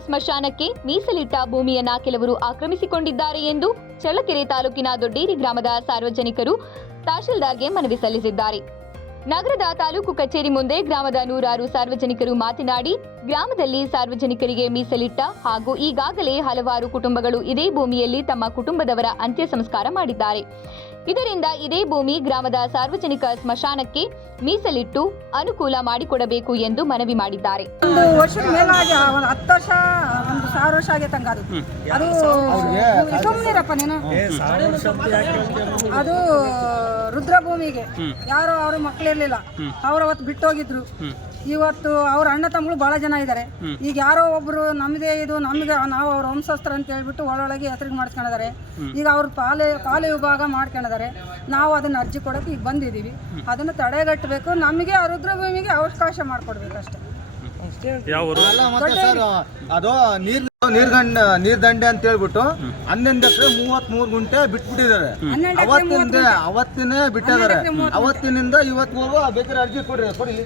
ಸ್ಮಶಾನಕ್ಕೆ ಮೀಸಲಿಟ್ಟ ಭೂಮಿಯನ್ನ ಕೆಲವರು ಆಕ್ರಮಿಸಿಕೊಂಡಿದ್ದಾರೆ ಎಂದು ಚಳ್ಳಕೆರೆ ತಾಲೂಕಿನ ದೊಡ್ಡೇರಿ ಗ್ರಾಮದ ಸಾರ್ವಜನಿಕರು ತಹಶೀಲ್ದಾರ್ಗೆ ಮನವಿ ಸಲ್ಲಿಸಿದ್ದಾರೆ. ನಗರದ ತಾಲೂಕು ಕಚೇರಿ ಮುಂದೆ ಗ್ರಾಮದ ನೂರಾರು ಸಾರ್ವಜನಿಕರು ಮಾತನಾಡಿ, ಗ್ರಾಮದಲ್ಲಿ ಸಾರ್ವಜನಿಕರಿಗೆ ಮೀಸಲಿಟ್ಟ ಹಾಗೂ ಈಗಾಗಲೇ ಹಲವಾರು ಕುಟುಂಬಗಳು ಇದೇ ಭೂಮಿಯಲ್ಲಿ ತಮ್ಮ ಕುಟುಂಬದವರ ಅಂತ್ಯ ಸಂಸ್ಕಾರ ಮಾಡಿದ್ದಾರೆ. ಇದರಿಂದ ಇದೇ ಭೂಮಿ ಗ್ರಾಮದ ಸಾರ್ವಜನಿಕ ಸ್ಮಶಾನಕ್ಕೆ ಮೀಸಲಿಟ್ಟು ಅನುಕೂಲ ಮಾಡಿಕೊಡಬೇಕು ಎಂದು ಮನವಿ ಮಾಡಿದ್ದಾರೆ. ಒಂದು ವರ್ಷದ ಮೇಲಾಗಿ ಒಂದು ಹತ್ತು ವರ್ಷ ಒಂದು ಸಾವಿರ ವರ್ಷ ಆಗಿ ತಂಗ ಅದು. ಅದು ಸುಮ್ಮನಿರಪ್ಪ ನೀನು? ಅದು ರುದ್ರಭೂಮಿಗೆ. ಯಾರು ಅವ್ರ ಮಕ್ಳಿರ್ಲಿಲ್ಲ ಅವ್ರು ಅವತ್ತು ಬಿಟ್ಟು ಹೋಗಿದ್ರು ಇವತ್ತು ಅವ್ರ ಅಣ್ಣ ತಮ್ಮಗಳು ಬಹಳ ಜನ ಇದ್ದಾರೆ ಈಗ ಯಾರೋ ಒಬ್ರು ನಮ್ದೇ ಇದು ನಮ್ಗೆ ನಾವು ಅವ್ರ ವಂಶಸ್ತ್ರ ಅಂತ ಹೇಳ್ಬಿಟ್ಟು ಒಳೊಳಗೆ ಹೆಸರಿಗೆ ಮಾಡಿಸ್ಕೊಂಡಿದ್ದಾರೆ. ಈಗ ಅವ್ರ ಪಾಲೆ ಪಾಲೆ ವಿಭಾಗ ಮಾಡ್ಕೊಂಡಿದ್ದಾರೆ. ನಾವು ಅದನ್ನ ಅರ್ಜಿ ಕೊಡಕ್ಕೆ ಈಗ ಬಂದಿದ್ದೀವಿ. ಅದನ್ನು ತಡೆಗಟ್ಟಬೇಕು. ನಮಗೆ ಆ ರುದ್ರಭೂಮಿಗೆ ಅವಕಾಶ ಮಾಡಿಕೊಡ್ಬೇಕು ಅಷ್ಟೇ ಅಲ್ಲ ಮತ್ತೆ ಸರ್ ಅದು ನೀರ್ ನೀರ್ಗಂಡ ನೀರ್ದಂಡೆ ಅಂತ ಹೇಳ್ಬಿಟ್ಟು ಹನ್ನೊಂದು ಎಕರೆ ಮೂವತ್ ಮೂರ್ ಗುಂಟೆ ಬಿಟ್ಬಿಟ್ಟಿದ್ದಾರೆ. ಅವತ್ತಿಂದ ಅವತ್ತಿನೇ ಬಿಟ್ಟಿದ್ದಾರೆ. ಅವತ್ತಿನಿಂದ ಇವತ್ತಿನವರೆಗೂ ಬೇಕಾದ್ರೆ ಅರ್ಜಿ ಕೊಡ್ರಿ ಕೊಡಿ.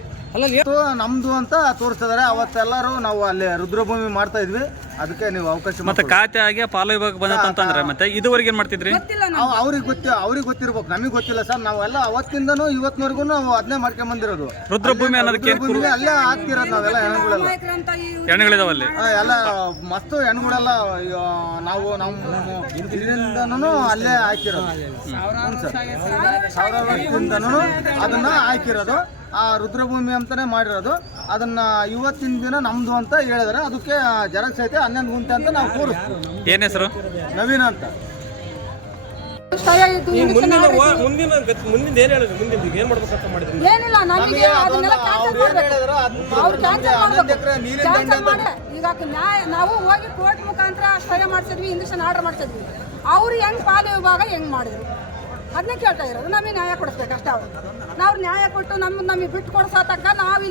ಇದು ನಮ್ದು ಅಂತ ತೋರಿಸ್ತಿದ್ದಾರೆ. ಅವತ್ತೆಲ್ಲರೂ ನಾವು ಅಲ್ಲಿ ರುದ್ರಭೂಮಿ ಮಾಡ್ತಾ ಇದ್ವಿ. ಅದಕ್ಕೆ ನೀವು ಅವಕಾಶ ಮತ್ತೆ. ಖಾತೆ ಆಗಿ ಪಾಲ ವಿಭಾಗ ಬಂದಂತಂದ್ರೆ ಮತ್ತೆ ಇದುವರೆಗೆ ಏನ್ ಮಾಡ್ತಿದ್ರಿ? ಅವ್ರಿಗೆ ಗೊತ್ತಿ ಅವ್ರಿಗೆ ಗೊತ್ತಿರ್ಬೇಕು. ನಮಗೆ ಗೊತ್ತಿಲ್ಲ ಸರ್. ನಾವೆಲ್ಲ ಅವತ್ತಿಂದನೂ ಇವತ್ತಿನವರೆಗೂ ನಾವು ಅದನ್ನೇ ಮಾಡ್ಕೊಂಡ್ ಬಂದಿರೋದು. ರುದ್ರಭೂಮಿ ಅನ್ನೋದಕ್ಕೆ ಏನ್ ಭೂಮಿ ಅಲ್ಲೇ ಹಾಕ್ತಿರೋದು ನಾವೆಲ್ಲ ಹೆಣ್ಗಳೆಲ್ಲ ಹೆಣ್ಗಳಿದಾವಲ್ಲಿ ಎಲ್ಲ ಮಸ್ತ್ ಹೆಣ್ಗಳೆಲ್ಲ ನಾವು ನಮ್ಮ ಇದರಿಂದನೂ ಅಲ್ಲೇ ಹಾಕಿರೋದು. ಸಾವಿರ ವರ್ಷದಿಂದನೂ ಅದನ್ನ ಹಾಕಿರೋದು. ಆ ರುದ್ರಭೂಮಿ ಅಂತಾನೆ ಮಾಡಿರೋದು. ಅದನ್ನ ಇವತ್ತಿನ ದಿನ ನಮ್ದು ಅಂತ ಹೇಳಿದ್ರೆ. ಅದಕ್ಕೆ ಜೆರಾಕ್ಸ್ ಐತೆ ಹನ್ನೊಂದು ಗುಂಟೆ ಅಂತ ನಾವು ಕೂರಿಸ್ತೀವಿ ಏನ್ ಹೆಸರು? ನವೀನ ಅಂತ. ಏನಿಲ್ಲ ನಮಗೆ ನಮಗೆ ಅದನ್ನೆಲ್ಲ ಅದನ್ನ ಕ್ಯಾನ್ಸಲ್ ಅವ್ರು ಮಾಡ್ಬೇಕು. ಹೇಳಿದ್ರು ಅದನ್ನ ಅವ್ರು ಕ್ಯಾನ್ಸಲ್ ಮಾಡ್ಬೇಕು. ನೀರಿನ ದಂಡೆ ಕ್ಯಾನ್ಸಲ್ ಮಾಡಿ. ಈಗ ನ್ಯಾಯ ನಾವು ಹೋಗಿ ಕೋರ್ಟ್ ಮುಖಾಂತರ ಸ್ಥಳ ಮಾಡ್ತಿದ್ವಿ ಇಂಜೆಕ್ಷನ್ ಆರ್ಡರ್ ಮಾಡ್ತಿದ್ವಿ ಅವ್ರು ಹೆಂಗ್ ಪಾಲು ವಿಭಾಗ ಹೆಂಗ್ ಮಾಡಿದ್ರು? ಅದನ್ನೇ ಕೇಳ್ತಾ ಇರೋದು. ನಮಗೆ ನ್ಯಾಯ ಕೊಡಿಸ್ಬೇಕು ಅಷ್ಟೇ ಅವರು. ನಾವು ನ್ಯಾಯ ಕೊಟ್ಟು ನಮ್ಮ ನಮಗೆ ಬಿಟ್ಟು ಕೊಡಿಸೋ ತನಕ ನಾವು